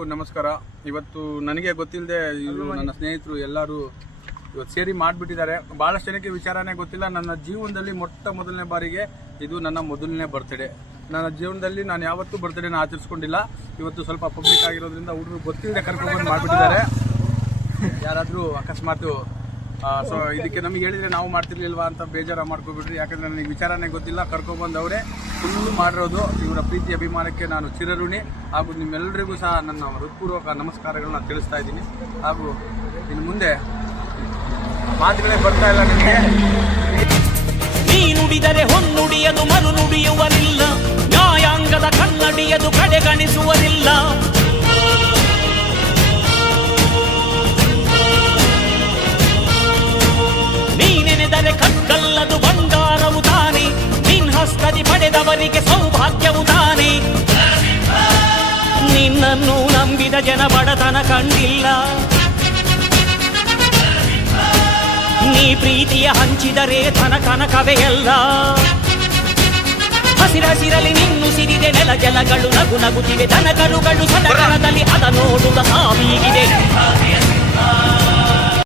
ಎಲ್ಲರಿಗೂ ನಮಸ್ಕಾರ. ಇವತ್ತು ನನಗೆ ಗೊತ್ತಿಲ್ಲದೆ ಇವರು ನನ್ನ ಸ್ನೇಹಿತರು ಎಲ್ಲರೂ ಇವತ್ತು ಸೇರಿ ಮಾಡಿಬಿಟ್ಟಿದ್ದಾರೆ. ಭಾಳಷ್ಟು ಜನಕ್ಕೆ ವಿಚಾರನೇ ಗೊತ್ತಿಲ್ಲ. ನನ್ನ ಜೀವನದಲ್ಲಿ ಮೊದಲನೇ ಬಾರಿಗೆ ಇದು ನನ್ನ ಮೊದಲನೇ ಬರ್ತ್ಡೇ. ನನ್ನ ಜೀವನದಲ್ಲಿ ನಾನು ಯಾವತ್ತೂ ಬರ್ತ್ಡೇನ ಆಚರಿಸ್ಕೊಂಡಿಲ್ಲ. ಇವತ್ತು ಸ್ವಲ್ಪ ಪಬ್ಲಿಕ್ ಆಗಿರೋದ್ರಿಂದ ಹುಡುಗರು ಗೊತ್ತಿಲ್ಲದೆ ಕರ್ಕೊಂಡ್ಬಂದು ಮಾಡಿಬಿಟ್ಟಿದ್ದಾರೆ. ಯಾರಾದರೂ ಅಕಸ್ಮಾತು ಸೊ ಇದಕ್ಕೆ ನಮಗೆ ಹೇಳಿದರೆ ನಾವು ಮಾಡ್ತಿರ್ಲಿಲ್ವಾ ಅಂತ ಬೇಜಾರು ಮಾಡ್ಕೊಬಿಡ್ರಿ. ಯಾಕಂದರೆ ನನಗೆ ವಿಚಾರನೇ ಗೊತ್ತಿಲ್ಲ. ಕರ್ಕೊಂಡ್ಬಂದವರೇ ಫುಲ್ಲು ಮಾಡಿರೋದು. ಇವರ ಪ್ರೀತಿ ಅಭಿಮಾನಕ್ಕೆ ನಾನು ಚಿರಋಣಿ. ಹಾಗೂ ನಿಮ್ಮೆಲ್ಲರಿಗೂ ಸಹ ನನ್ನ ಹೃತ್ಪೂರ್ವಕ ನಮಸ್ಕಾರಗಳನ್ನ ತಿಳಿಸ್ತಾ ಇದ್ದೀನಿ. ಹಾಗೂ ಇನ್ನು ಮುಂದೆ ಮಾತುಗಳೇ ಬರ್ತಾ ಇಲ್ಲ ನನಗೆ. ನೀ ನುಡಿದರೆ ಹೊನ್ನುಡಿಯದು ಮರು ನುಡಿಯುವರಿಲ್ಲ, ನ್ಯಾಯಾಂಗದ ಕನ್ನಡಿಯದು ಕಡೆಗಣಿಸುವರಿಲ್ಲ. ನೀನೆನೆದರೆ ಕಗ್ಗಲ್ಲದು ಬಂಗಾರವು ತಾನೆ, ನಿನ್ ಹಸ್ತದಿ ಪಡೆದವರಿಗೆ ಸೌಭಾಗ್ಯವು ತಾನೆ. ನಿನ್ನನ್ನು ನಂಬಿದ ಜನ ಬಡತನ ಕಂಡಿಲ್ಲ. ನೀ ಪ್ರೀತಿಯ ಹಂಚಿದರೆ ಧನ ಕನಕವೇ ಎಲ್ಲ. ಹಸಿರಸಿರಲಿ ನಿನ್ನು ಸಿರಿದೆ ನೆಲ ಜಲಗಳು ನಗು ನಗುತ್ತಿವೆ. ದನ ಕರುಗಳು ಸಡಗರದಲ್ಲಿ ಅದ ನೋಡುವ ಸಾವಿಗಿದೆ.